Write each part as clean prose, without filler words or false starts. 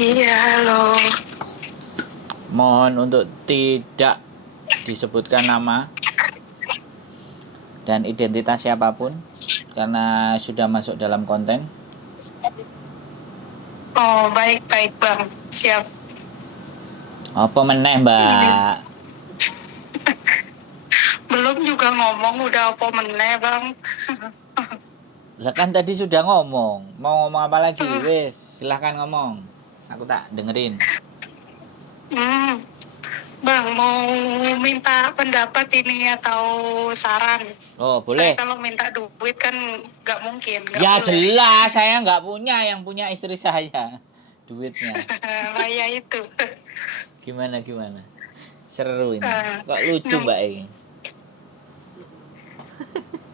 Iya, halo. Mohon untuk tidak disebutkan nama dan identitas siapapun karena sudah masuk dalam konten. Oh, baik Bang. Siap. Apa meneh, Mbak? Belum juga ngomong udah apa meneh, Bang. Lah kan tadi sudah ngomong. Mau ngomong apa lagi? Wes, silahkan ngomong. Aku tak dengerin. Hmm, Bang, mau minta pendapat ini atau saran? Oh, Saya boleh. kalau minta duit kan nggak mungkin, nggak Ya boleh. jelas, saya nggak punya, yang punya istri saya. Duitnya. Lah ya itu. Gimana? Seru ini. Eh, Kok lucu, ini Mbak ini?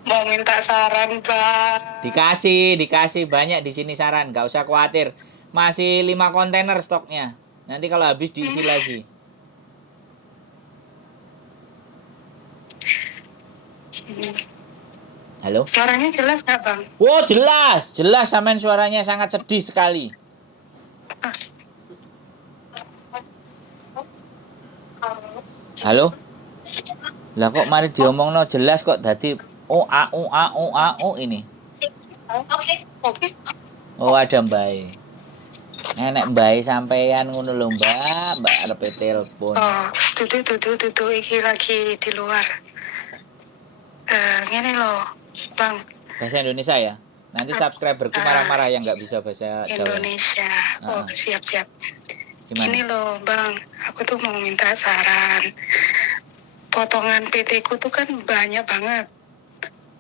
mau minta saran, Bang. Dikasih banyak di sini saran, nggak usah khawatir. Masih 5 kontainer stoknya. Nanti kalau habis diisi Hmm, lagi. Halo? Suaranya jelas nggak, Bang? Wow, jelas sampean suaranya sangat sedih sekali. Halo? Lah kok mari diomongno jelas kok dadi o ini. Oke. Oh, ada mbae. Nenek mbae sampean ngono lho, Mbak arep telepon. Oh, tutu, iki lagi di luar. Ngene loh, Bang. Bahasa Indonesia ya. Nanti subscriberku marah-marah yang nggak bisa bahasa Jawa. Indonesia. Oh, siap. Gini Gimana? loh, Bang. Aku tuh mau minta saran. Potongan PT ku tuh kan banyak banget.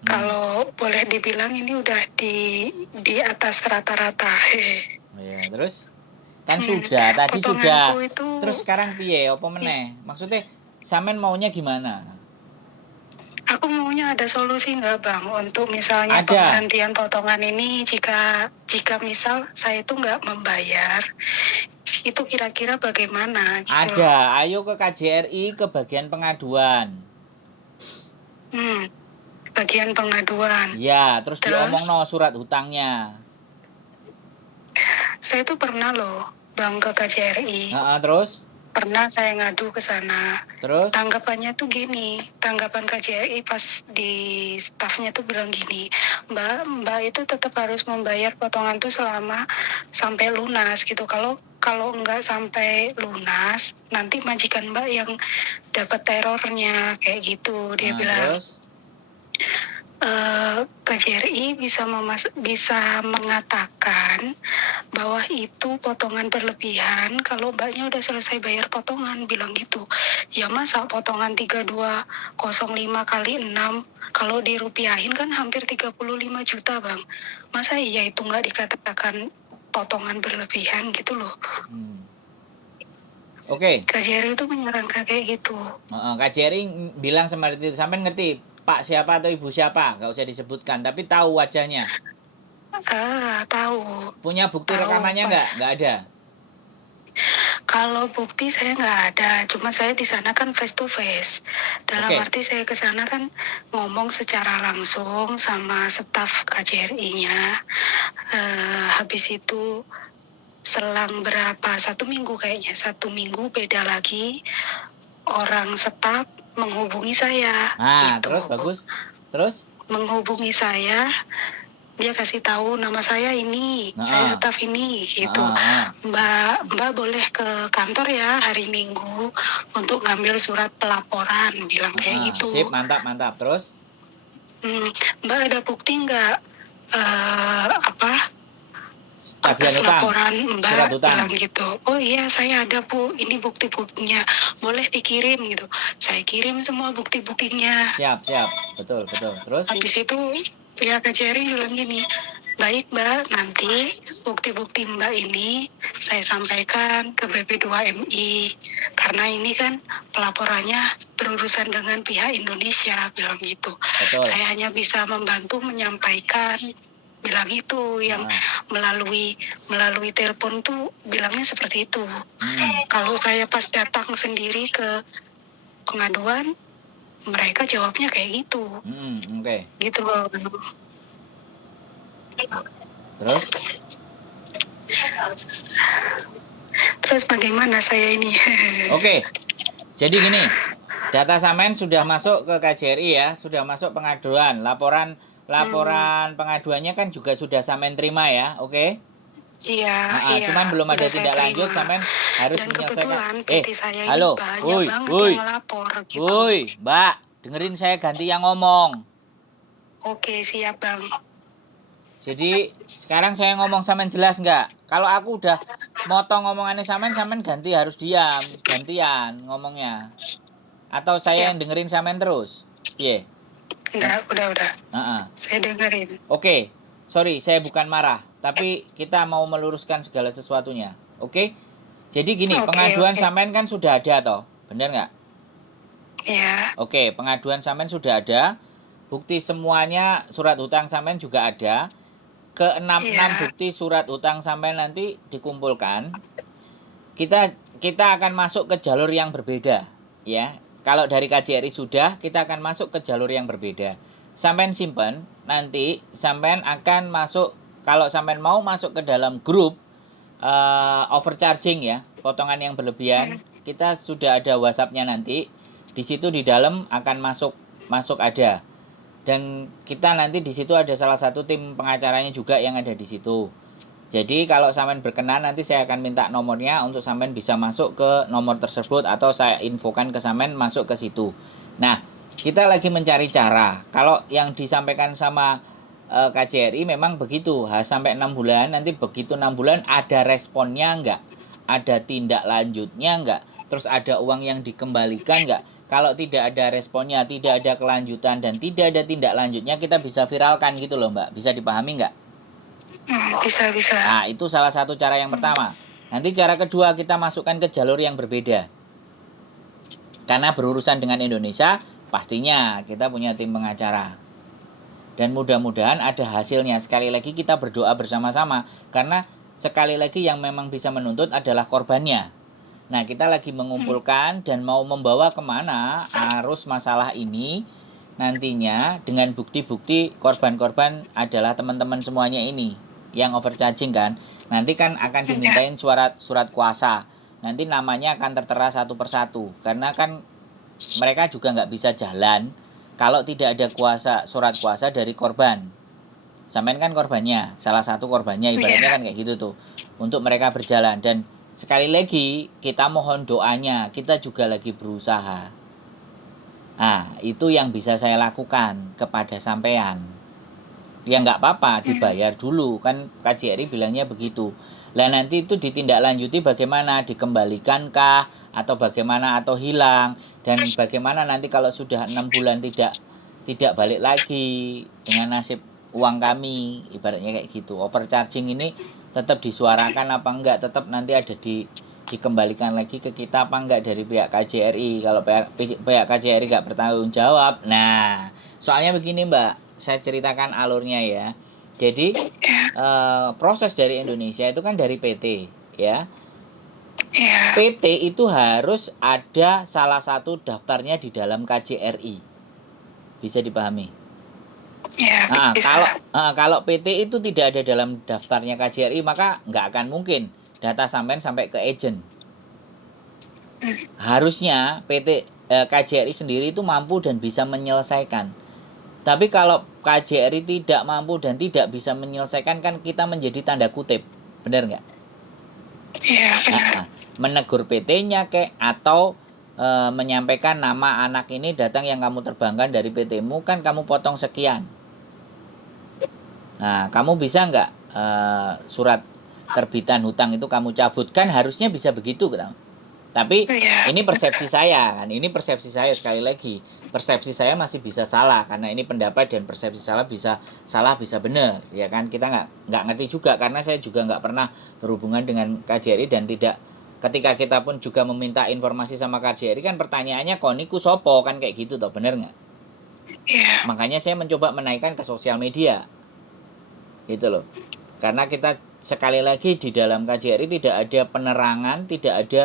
Kalau boleh dibilang ini udah di atas rata-rata. Ya, terus? Kan sudah, tadi Potonganku sudah. itu Terus sekarang piye? Apa meneh? Maksudnya sampean maunya gimana? aku maunya ada solusi nggak, Bang, untuk misalnya Ada. pemberhentian potongan ini jika misal saya itu nggak membayar, itu kira-kira bagaimana gitu loh. Ada. Ayo ke KJRI ke bagian pengaduan. Bagian pengaduan. Ya, terus Terus diomongno surat hutangnya. saya tuh pernah loh, Bang, ke KJRI. Terus? Pernah saya ngadu ke sana. Terus? Tanggapannya tuh gini, tanggapan KJRI pas di stafnya tuh bilang gini, Mbak itu tetap harus membayar potongan tuh selama sampai lunas gitu. Kalau nggak sampai lunas, nanti majikan Mbak yang dapat terornya kayak gitu. Dia bilang. Terus? KJRI bisa mengatakan bahwa itu potongan berlebihan kalau mbaknya udah selesai bayar potongan, bilang gitu. Ya masa potongan 3205 kali 6 kalau dirupiahin kan hampir 35 juta, Bang. Masa iya itu nggak dikatakan potongan berlebihan gitu loh. Oke. KJRI itu menyarankan kayak gitu. KJRI bilang seperti itu. Sampai ngerti Pak siapa atau Ibu siapa? Gak usah disebutkan, tapi tahu wajahnya. Tahu. Punya bukti rekamannya nggak ada. Kalau bukti saya nggak ada, cuma saya di sana kan face to face. Dalam arti saya ke sana kan ngomong secara langsung sama staf KJRI-nya. Habis itu selang berapa, 1 minggu kayaknya, 1 minggu beda lagi orang staf menghubungi saya. Gitu. Terus bagus. Terus? Menghubungi saya, dia kasih tahu nama saya ini, saya staf ini gitu. Mbak boleh ke kantor ya hari Minggu untuk ngambil surat pelaporan, bilang kayak gitu. Sip, mantap. Terus? Mbak ada bukti nggak Tagihan atas utang, laporan Mbak, surat utang. bilang gitu. Oh iya saya ada Bu, ini bukti-buktinya, boleh dikirim gitu. Saya kirim semua bukti-buktinya. Siap, betul. Terus? Habis itu pihak KJRI bilang gini, baik Mbak, nanti bukti-bukti Mbak ini saya sampaikan ke BP2MI. Karena ini kan pelaporannya berurusan dengan pihak Indonesia, bilang gitu. Betul. Saya hanya bisa membantu menyampaikan, bilang itu, yang melalui telepon tuh bilangnya seperti itu. Kalau saya pas datang sendiri ke pengaduan, mereka jawabnya kayak gitu. Oke. Gitu loh. Terus? Terus bagaimana saya ini? Oke. Jadi gini, data sampean sudah masuk ke KJRI ya, sudah masuk pengaduan, laporan pengaduannya kan juga sudah sampean terima ya, oke? Iya, Cuman belum ada udah saya tindak lanjut, terima. sampean harus Dan menyelesaikan. kebetulan PT saya ini Halo, banyak banget yang ngelapor gitu. woi, Mbak, dengerin saya ganti yang ngomong. Oke, siap Bang. Jadi sekarang saya ngomong sampean jelas nggak? Kalau aku udah motong ngomongannya sampean ganti harus diam, gantian ngomongnya. Atau saya yang dengerin sampean terus? Piye? Enggak, udah. Heeh. Saya dengerin. Oke, sorry, saya bukan marah, tapi kita mau meluruskan segala sesuatunya. Oke? Jadi gini, pengaduan sampean kan sudah ada toh, bener nggak? Iya. Oke, pengaduan sampean sudah ada, bukti semuanya surat hutang sampean juga ada, ke-6 bukti surat hutang sampean nanti dikumpulkan. Kita akan masuk ke jalur yang berbeda, ya. Kalau dari KJRI sudah, kita akan masuk ke jalur yang berbeda. Sampean simpen, nanti sampean akan masuk, kalau sampean mau masuk ke dalam grup overcharging ya, potongan yang berlebihan, kita sudah ada WhatsApp-nya nanti. Di situ di dalam akan masuk ada. Dan kita nanti di situ ada salah satu tim pengacaranya juga yang ada di situ. Jadi kalau sampean berkenan nanti saya akan minta nomornya untuk sampean bisa masuk ke nomor tersebut atau saya infokan ke sampean masuk ke situ. Nah, kita lagi mencari cara. Kalau yang disampaikan sama KJRI memang begitu, sampai 6 bulan, nanti begitu 6 bulan ada responnya enggak? Ada tindak lanjutnya enggak? Terus ada uang yang dikembalikan enggak? Kalau tidak ada responnya, tidak ada kelanjutan dan tidak ada tindak lanjutnya, kita bisa viralkan gitu loh Mbak. Bisa dipahami enggak? Bisa. Nah, itu salah satu cara yang pertama. Nanti cara kedua kita masukkan ke jalur yang berbeda. Karena berurusan dengan Indonesia, pastinya kita punya tim pengacara. Dan mudah-mudahan ada hasilnya. Sekali lagi kita berdoa bersama-sama. Karena sekali lagi yang memang bisa menuntut adalah korbannya. Nah, kita lagi mengumpulkan dan mau membawa kemana arus masalah ini nantinya dengan bukti-bukti korban-korban adalah teman-teman semuanya ini yang overcharging kan. Nanti kan akan dimintain surat kuasa. Nanti namanya akan tertera satu persatu. Karena kan mereka juga nggak bisa jalan kalau tidak ada surat kuasa dari korban. Sampean kan korbannya, salah satu korbannya, ibaratnya kan kayak gitu tuh. Untuk mereka berjalan. Dan sekali lagi kita mohon doanya, kita juga lagi berusaha. Nah, itu yang bisa saya lakukan kepada sampean. Ya nggak apa-apa, dibayar dulu, kan KJRI bilangnya begitu. Lah nanti itu ditindaklanjuti bagaimana, dikembalikankah atau bagaimana atau hilang, dan bagaimana nanti kalau sudah 6 bulan tidak balik lagi dengan nasib uang kami, ibaratnya kayak gitu. Overcharging ini tetap disuarakan apa enggak, tetap nanti ada dikembalikan lagi ke kita apa enggak dari pihak KJRI. Kalau pihak KJRI nggak bertanggung jawab. Nah, soalnya begini Mbak, saya ceritakan alurnya ya. Jadi proses dari Indonesia itu kan dari PT ya. PT itu harus ada salah satu daftarnya di dalam KJRI. Bisa dipahami? Nah, kalau PT itu tidak ada dalam daftarnya KJRI, maka nggak akan mungkin data sampai ke agent. Harusnya KJRI sendiri itu mampu dan bisa menyelesaikan. Tapi kalau KJRI tidak mampu dan tidak bisa menyelesaikan, kan kita menjadi tanda kutip. Benar nggak? Iya, benar. Menegur PT-nya atau menyampaikan nama anak ini datang yang kamu terbangkan dari PT-mu, kan kamu potong sekian. Nah, kamu bisa nggak surat terbitan hutang itu kamu cabut? Kan harusnya bisa begitu kan? Tapi ini persepsi saya kan, ini persepsi saya, sekali lagi persepsi saya masih bisa salah karena ini pendapat, dan persepsi salah bisa benar ya kan. Kita nggak ngerti juga karena saya juga nggak pernah berhubungan dengan KJRI, dan tidak, ketika kita pun juga meminta informasi sama KJRI kan pertanyaannya koniku sopo kan kayak gitu toh, benar nggak? Makanya saya mencoba menaikkan ke sosial media gitu loh, karena kita sekali lagi di dalam KJRI tidak ada penerangan, tidak ada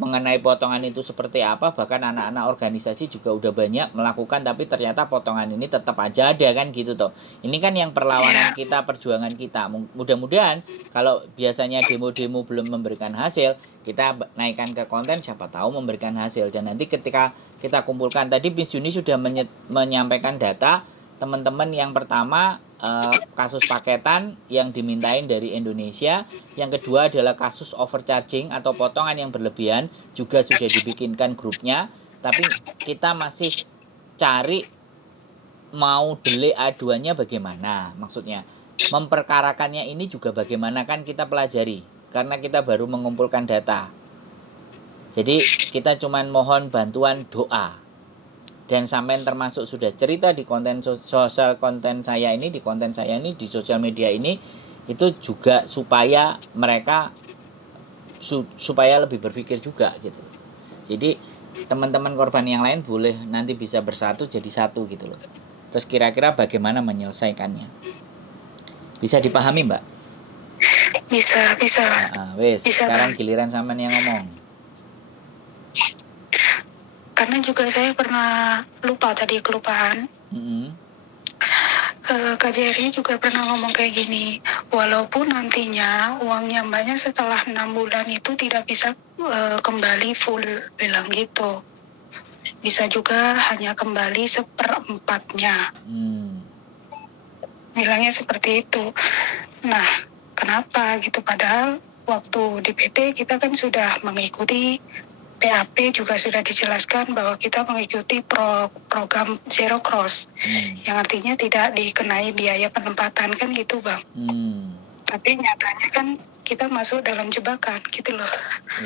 mengenai potongan itu seperti apa, bahkan anak-anak organisasi juga udah banyak melakukan, tapi ternyata potongan ini tetap aja ada kan gitu toh. Ini kan yang perlawanan kita, perjuangan kita. Mudah-mudahan kalau biasanya demo-demo belum memberikan hasil, kita naikkan ke konten, siapa tahu memberikan hasil. Dan nanti ketika kita kumpulkan, tadi Miss Yuni sudah menyampaikan data teman-teman. Yang pertama kasus paketan yang dimintain dari Indonesia. Yang kedua adalah kasus overcharging atau potongan yang berlebihan, juga sudah dibikinkan grupnya. Tapi kita masih cari mau delik aduannya bagaimana, maksudnya memperkarakannya ini juga bagaimana, kan kita pelajari karena kita baru mengumpulkan data. Jadi kita cuman mohon bantuan doa. Dan sampai termasuk sudah cerita di konten sosial, konten saya ini, di konten saya ini, di sosial media ini, itu juga supaya mereka supaya lebih berpikir juga gitu. Jadi teman-teman korban yang lain boleh nanti bisa bersatu jadi satu gitu loh. Terus kira-kira bagaimana menyelesaikannya? Bisa dipahami, Mbak? Bisa. Wes, Bisa, sekarang Bang. giliran sampean yang ngomong. Karena juga saya pernah lupa tadi, kelupaan. Kak Jerry juga pernah ngomong kayak gini, walaupun nantinya uangnya mbaknya setelah 6 bulan itu tidak bisa kembali full, bilang gitu. Bisa juga hanya kembali 1/4-nya. Bilangnya seperti itu. Nah, kenapa gitu? Padahal waktu di PT kita kan sudah mengikuti PAP, juga sudah dijelaskan bahwa kita mengikuti program Zero Cross, yang artinya tidak dikenai biaya penempatan kan gitu, Bang. Tapi nyatanya kan kita masuk dalam jebakan gitu loh.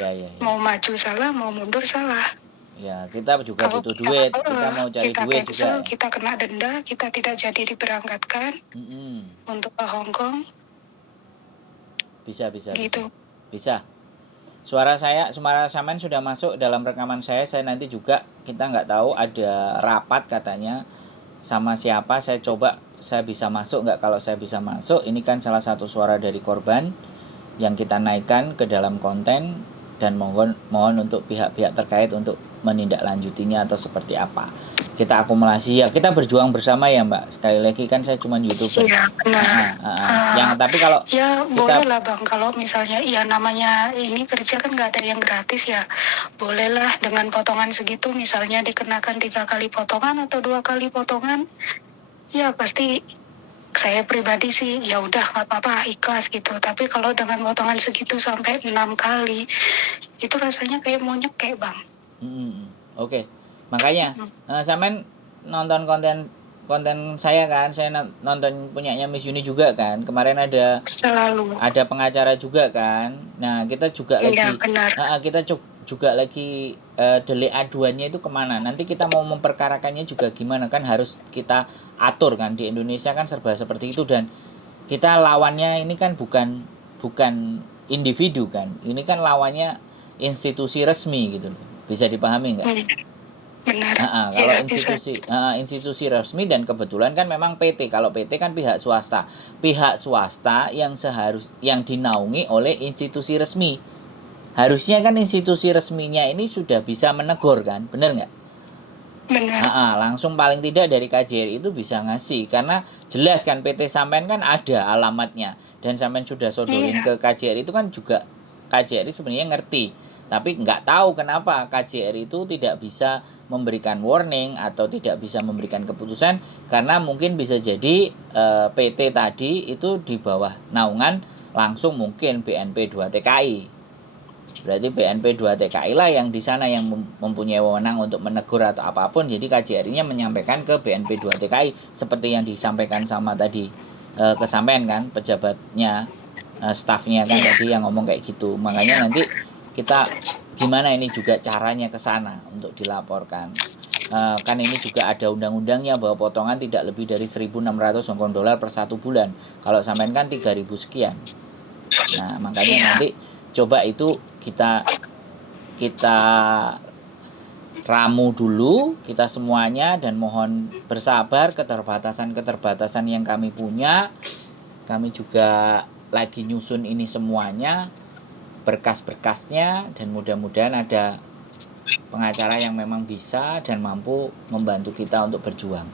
Ya. Mau maju salah, mau mundur salah. Ya, kita juga butuh duit, kita mau cari kita duit cancel, juga. kita kena denda, kita tidak jadi diberangkatkan untuk ke Hong Kong. Bisa. Gitu. Bisa. Suara Samen sudah masuk dalam rekaman saya nanti juga, kita nggak tahu ada rapat katanya sama siapa, saya coba saya bisa masuk nggak. Kalau saya bisa masuk, ini kan salah satu suara dari korban yang kita naikkan ke dalam konten, dan mohon untuk pihak-pihak terkait untuk menindaklanjutinya atau seperti apa. Kita akumulasi ya, kita berjuang bersama ya Mbak. Sekali lagi kan saya cuma YouTuber. Iya, benar. Yang tapi kalau ya kita, boleh lah Bang, kalau misalnya ya namanya ini kerja kan nggak ada yang gratis ya. Bolehlah dengan potongan segitu, misalnya dikenakan 3 kali potongan atau 2 kali potongan, ya pasti saya pribadi sih ya udah nggak apa-apa, ikhlas gitu. Tapi kalau dengan potongan segitu sampai 6 kali, itu rasanya kayak mau nyekek Bang. Oke. Makanya Samen nonton konten saya kan, saya nonton punyanya Miss Yuni juga kan. Kemarin ada pengacara juga kan. Nah, kita juga kita juga lagi delik aduannya itu kemana. Nanti kita mau memperkarakannya juga gimana, kan harus kita atur kan. Di Indonesia kan serba seperti itu, dan kita lawannya ini kan bukan individu kan. Ini kan lawannya institusi resmi gitu loh. Bisa dipahami nggak? Benar. Kalau institusi resmi, dan kebetulan kan memang PT. Kalau PT kan pihak swasta yang dinaungi oleh institusi resmi. Harusnya kan institusi resminya ini sudah bisa menegur kan, benar nggak? Benar. Langsung paling tidak dari KJRI itu bisa ngasih, karena jelas kan PT sampean kan ada alamatnya, dan sampean sudah sodorin ke KJRI, itu kan juga KJRI sebenarnya ngerti, tapi nggak tahu kenapa KJRI itu tidak bisa memberikan warning atau tidak bisa memberikan keputusan, karena mungkin bisa jadi PT tadi itu di bawah naungan langsung mungkin BNP 2 TKI. Berarti BNP 2 TKI lah yang di sana yang mempunyai wewenang untuk menegur atau apapun. Jadi KJRI-nya menyampaikan ke BNP 2 TKI seperti yang disampaikan sama tadi kesampaian kan pejabatnya, stafnya kan tadi yang ngomong kayak gitu. Makanya nanti kita gimana ini juga caranya ke sana untuk dilaporkan. Kan ini juga ada undang-undangnya bahwa potongan tidak lebih dari 1.600 Hong Kong dollar per 1 bulan. Kalau sampean kan 3.000 sekian. Nah, makanya nanti coba itu kita ramu dulu kita semuanya, dan mohon bersabar, keterbatasan yang kami punya. Kami juga lagi nyusun ini semuanya. berkas-berkasnya, dan mudah-mudahan ada pengacara yang memang bisa dan mampu membantu kita untuk berjuang.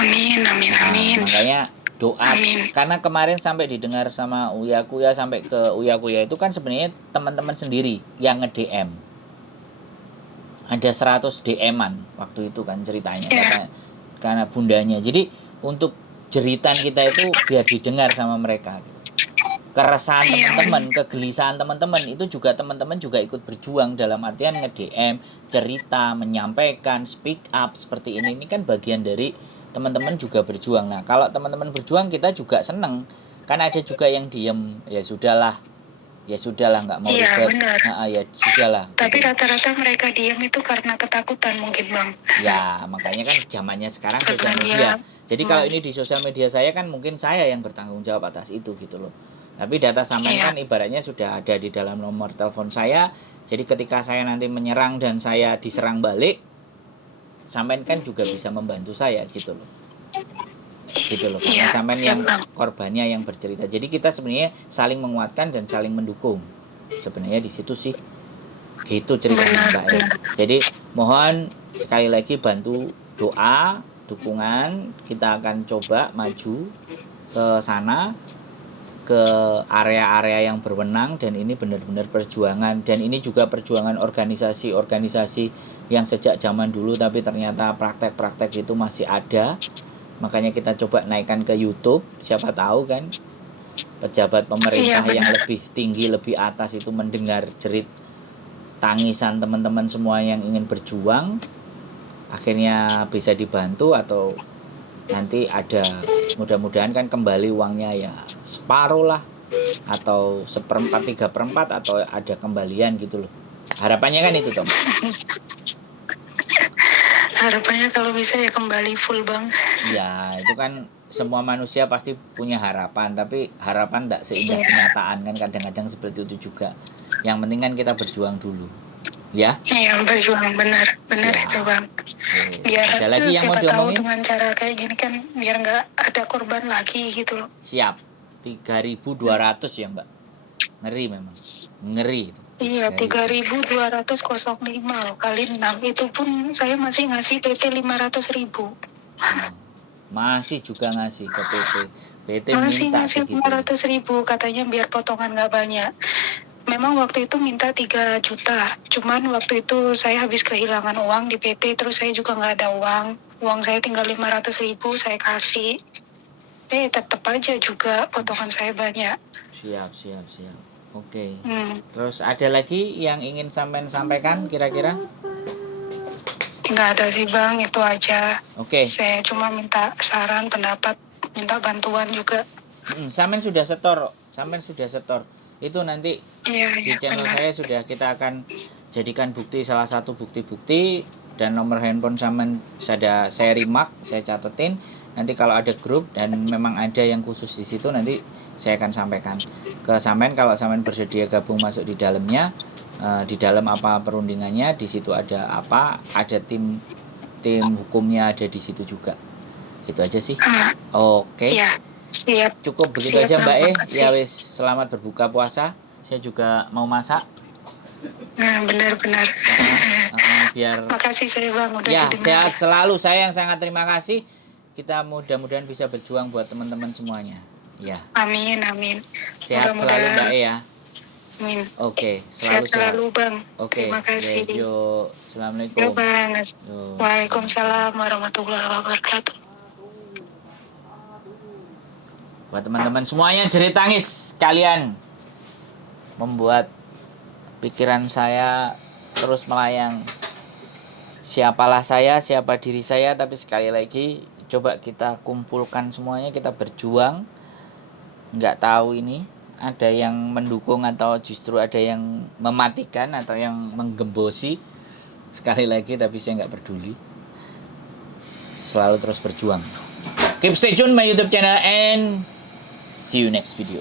Amin, amin, Nah, amin. makanya doa, Amin. karena kemarin sampai didengar sama Uya Kuya, sampai ke Uya Kuya itu kan sebenarnya teman-teman sendiri yang nge-DM. Ada 100 DM-an waktu itu kan ceritanya, katanya, karena bundanya. Jadi untuk jeritan kita itu biar didengar sama mereka. Keresahan teman-teman, kegelisahan teman-teman itu juga teman-teman juga ikut berjuang dalam artian nge-DM, cerita, menyampaikan, speak up seperti ini kan bagian dari teman-teman juga berjuang. Nah, kalau teman-teman berjuang kita juga seneng. Kan ada juga yang diem, ya sudahlah nggak mau ribet. Ya sudahlah. Tapi rata-rata mereka diam itu karena ketakutan mungkin, Bang. Ya, makanya kan zamannya sekarang sosial media. Jadi kalau ini di sosial media saya kan mungkin saya yang bertanggung jawab atas itu gitu loh. Tapi data sampean kan ibaratnya sudah ada di dalam nomor telepon saya. Jadi ketika saya nanti menyerang dan saya diserang balik, sampean kan juga bisa membantu saya gitu loh. Gitu loh. Karena sampean yang korbannya yang bercerita. Jadi kita sebenarnya saling menguatkan dan saling mendukung. Sebenarnya di situ sih. Gitu ceritanya Mbak E. Jadi mohon sekali lagi bantu doa, dukungan. Kita akan coba maju ke sana, ke area-area yang berwenang, dan ini benar-benar perjuangan, dan ini juga perjuangan organisasi-organisasi yang sejak zaman dulu tapi ternyata praktek-praktek itu masih ada. Makanya kita coba naikkan ke YouTube, siapa tahu kan pejabat pemerintah yang lebih tinggi, lebih atas itu mendengar jerit tangisan teman-teman semua yang ingin berjuang, akhirnya bisa dibantu, atau nanti ada, mudah-mudahan kan kembali uangnya ya separuh lah, atau 1/4, 3/4, atau ada kembalian gitu loh. Harapannya kan itu, Tom. Harapannya kalau bisa ya kembali full, Bang. Ya, itu kan semua manusia pasti punya harapan, tapi harapan tidak seindah kenyataan kan, kadang-kadang seperti itu juga. Yang penting kan kita berjuang dulu. Ya? Iya, berjuang, benar itu, Bang. Biar ada lagi yang mau diomongin? Dengan cara kayak gini kan biar nggak ada korban lagi gitu loh. Siap. 3.200 ya, Mbak. Ngeri memang. Ngeri itu. Iya, 3.205 loh, kali 6. Itu pun saya masih ngasih PT 500.000. Masih juga ngasih ke PT. PT masih minta ngasih 500.000, katanya biar potongan nggak banyak. Memang waktu itu minta 3 juta. Cuman waktu itu saya habis kehilangan uang di PT, terus saya juga nggak ada uang. Uang saya tinggal 500.000, saya kasih. Tetap aja juga potongan saya banyak. Siap. Oke. Terus ada lagi yang ingin sampaikan kira-kira? Nggak ada sih, Bang, itu aja. Oke. Saya cuma minta saran, pendapat, minta bantuan juga. Sampean sudah setor. Itu nanti di channel saya sudah, kita akan jadikan bukti, salah satu bukti-bukti, dan nomor handphone sampean saya remark, saya catetin. Nanti kalau ada grup dan memang ada yang khusus di situ, nanti saya akan sampaikan ke sampean. Kalau sampean bersedia gabung masuk di dalamnya, di dalam apa perundingannya, di situ ada apa, ada tim hukumnya ada di situ juga. Gitu aja sih. Oke. Siap. Cukup begitu aja, Mbak E. Ya wis, selamat berbuka puasa. Saya juga mau masak. Nah, benar-benar. Biar. Makasih saya, Bang, udah ya, didengar. Sehat selalu. Saya yang sangat terima kasih. Kita mudah-mudahan bisa berjuang buat teman-teman semuanya. Ya. Amin. Sehat selalu, Mbak E ya. Amin. Oke, sehat selalu, Bang. Oke. Terima kasih. Yuk, assalamualaikum. Yo, Bang. Waalaikumsalam warahmatullahi wabarakatuh. Buat teman-teman semuanya jerit tangis, kalian membuat pikiran saya terus melayang. Siapalah saya, siapa diri saya, tapi sekali lagi coba kita kumpulkan semuanya, kita berjuang. Nggak tahu ini ada yang mendukung atau justru ada yang mematikan atau yang menggembosi. Sekali lagi, tapi saya nggak peduli. Selalu terus berjuang. Keep stay tune my YouTube channel and see you next video.